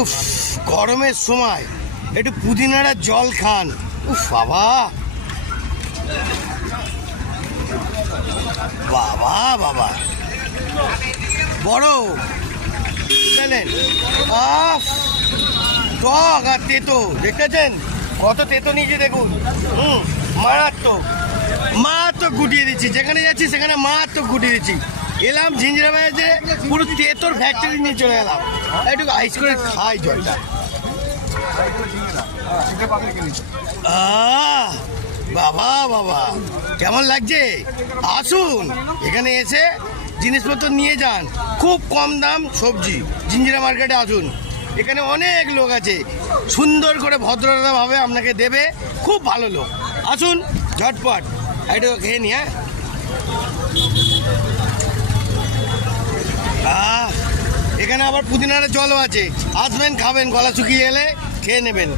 উফ, গরমের সময় একটু পুদিনার জল খান। উফ বাবা বাবা বাবা, বড় বুঝলেন? টক আর তেতো, দেখতেছেন কত তেতো নিয়েছি দেখুন। মারাত্মক মারাত্মক গুটিয়ে দিচ্ছি, যেখানে যাচ্ছি সেখানে মারাত্মক গুটিয়ে দিচ্ছি। এলাম ঝিঞ্জিরা বাজারে, পুরো তেতোর ফ্যাক্টরি নিয়ে চলে এলাম। একটু আইস করে খাই জলটা। বাবা বাবা, কেমন লাগছে? আসুন এখানে এসে জিনিসপত্র নিয়ে যান, খুব কম দাম সবজি। জিঞ্জিরা মার্কেটে আসুন, এখানে অনেক লোক আছে, সুন্দর করে ভদ্রতাভাবে আপনাকে দেবে, খুব ভালো লোক। আসুন ঝটপট একটু খেয়ে নি। এখানে আবার পুদিনার জলও আছে, আসবেন খাবেন, গলা শুকিয়ে এলে খেয়ে নেবেন।